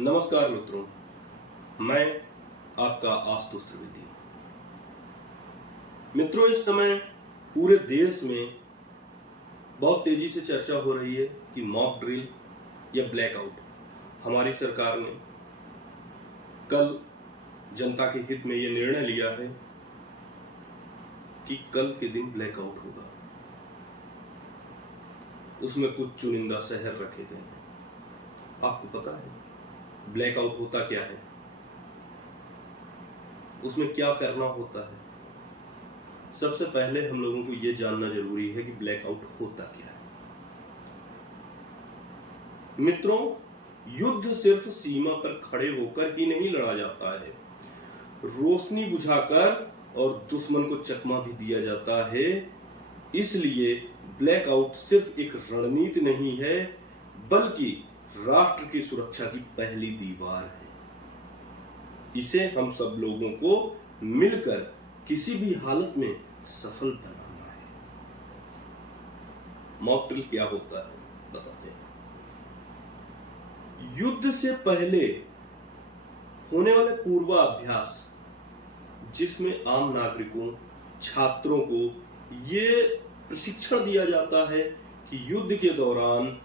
नमस्कार मित्रों, मैं आपका आशुतोष त्रिवेदी। मित्रों, इस समय पूरे देश में बहुत तेजी से चर्चा हो रही है कि मॉक ड्रिल या ब्लैकआउट। हमारी सरकार ने कल जनता के हित में यह निर्णय लिया है कि कल के दिन ब्लैकआउट होगा। उसमें कुछ चुनिंदा शहर रखे गए हैं। आपको पता है ब्लैकआउट होता क्या है, उसमें क्या करना होता है? सबसे पहले हम लोगों को यह जानना जरूरी है कि ब्लैकआउट होता क्या है। मित्रों, युद्ध सिर्फ सीमा पर खड़े होकर ही नहीं लड़ा जाता है, रोशनी बुझाकर और दुश्मन को चकमा भी दिया जाता है। इसलिए ब्लैकआउट सिर्फ एक रणनीति नहीं है, बल्कि राष्ट्र की सुरक्षा की पहली दीवार है। इसे हम सब लोगों को मिलकर किसी भी हालत में सफल बनाना है। मॉक ड्रिल क्या होता है बताते हैं। युद्ध से पहले होने वाले पूर्वाभ्यास, जिसमें आम नागरिकों, छात्रों को ये प्रशिक्षण दिया जाता है कि युद्ध के दौरान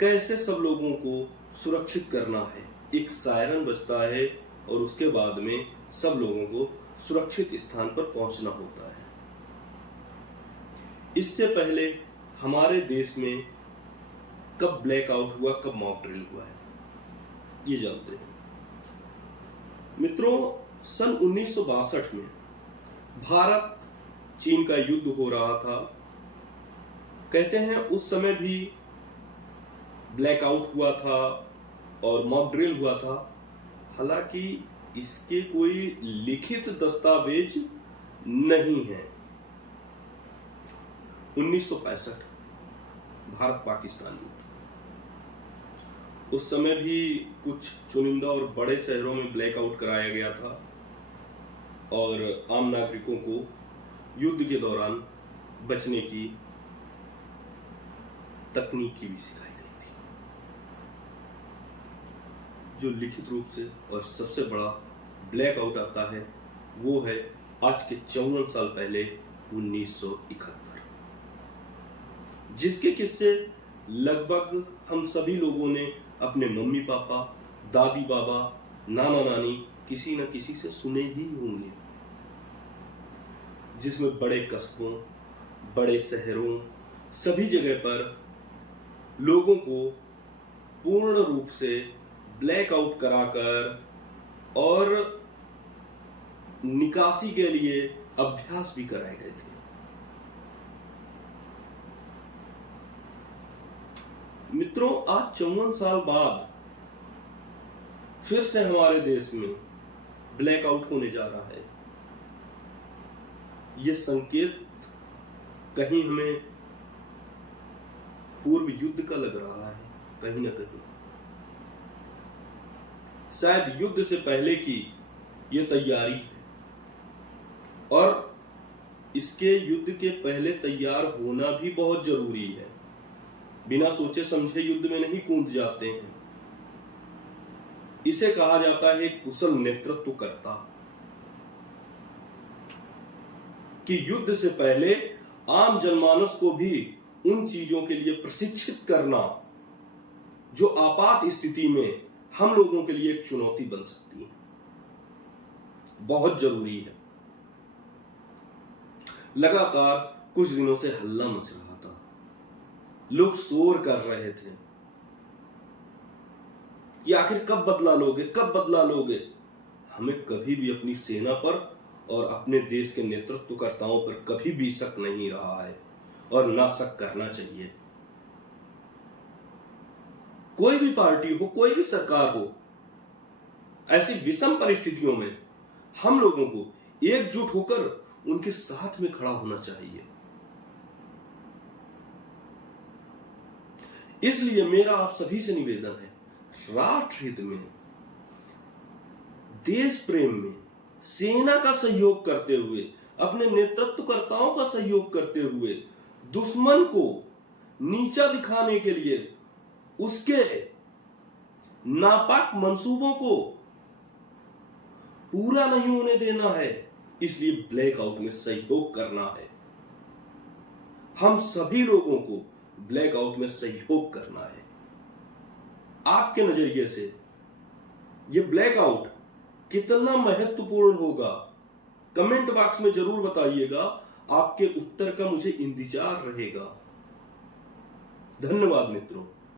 कैसे सब लोगों को सुरक्षित करना है। एक सायरन बजता है और उसके बाद में सब लोगों को सुरक्षित स्थान पर पहुंचना होता है। इससे पहले हमारे देश में कब ब्लैकआउट हुआ, कब मॉक ड्रिल हुआ है, ये जानते हैं। मित्रों, सन 1962 में भारत चीन का युद्ध हो रहा था। कहते हैं उस समय भी ब्लैकआउट हुआ था और मॉक ड्रिल हुआ था। हालांकि इसके कोई लिखित दस्तावेज नहीं है। 1965 भारत पाकिस्तान युद्ध, उस समय भी कुछ चुनिंदा और बड़े शहरों में ब्लैकआउट कराया गया था और आम नागरिकों को युद्ध के दौरान बचने की तकनीक भी सिखाई गई थी। जो लिखित रूप से और सबसे बड़ा ब्लैकआउट आता है वो है आज के 54 साल पहले 1971, जिसके किस्से लगभग हम सभी लोगों ने अपने मम्मी पापा, दादी बाबा, नाना नानी किसी न किसी से सुने ही होंगे। जिसमें बड़े कस्बों, बड़े शहरों, सभी जगह पर लोगों को पूर्ण रूप से ब्लैकआउट कराकर और निकासी के लिए अभ्यास भी कराए गए थे। मित्रों, आज 54 साल बाद फिर से हमारे देश में ब्लैकआउट होने जा रहा है। यह संकेत कहीं हमें पूर्व युद्ध का लग रहा है, कहीं ना कहीं शायद युद्ध से पहले की यह तैयारी है और इसके युद्ध के पहले तैयार होना भी बहुत जरूरी है। बिना सोचे समझे युद्ध में नहीं कूद जाते हैं। इसे कहा जाता है कुशल नेतृत्वकर्ता, कि युद्ध से पहले आम जनमानस को भी उन चीजों के लिए प्रशिक्षित करना जो आपात स्थिति में हम लोगों के लिए एक चुनौती बन सकती है, बहुत जरूरी है। लगातार कुछ दिनों से हल्ला मच रहा था, लोग शोर कर रहे थे कि आखिर कब बदला लोगे, कब बदला लोगे। हमें कभी भी अपनी सेना पर और अपने देश के नेतृत्वकर्ताओं पर कभी भी शक नहीं रहा है और ना शक करना चाहिए। कोई भी पार्टी हो, कोई भी सरकार हो, ऐसी विषम परिस्थितियों में हम लोगों को एकजुट होकर उनके साथ में खड़ा होना चाहिए। इसलिए मेरा आप सभी से निवेदन है, राष्ट्र हित में, देश प्रेम में सेना का सहयोग करते हुए, अपने नेतृत्वकर्ताओं का सहयोग करते हुए, दुश्मन को नीचा दिखाने के लिए उसके नापाक मंसूबों को पूरा नहीं होने देना है, इसलिए ब्लैकआउट में सहयोग करना है। हम सभी लोगों को ब्लैकआउट में सहयोग करना है। आपके नजरिए से यह ब्लैकआउट कितना महत्वपूर्ण होगा, कमेंट बॉक्स में जरूर बताइएगा। आपके उत्तर का मुझे इंतजार रहेगा। धन्यवाद मित्रों।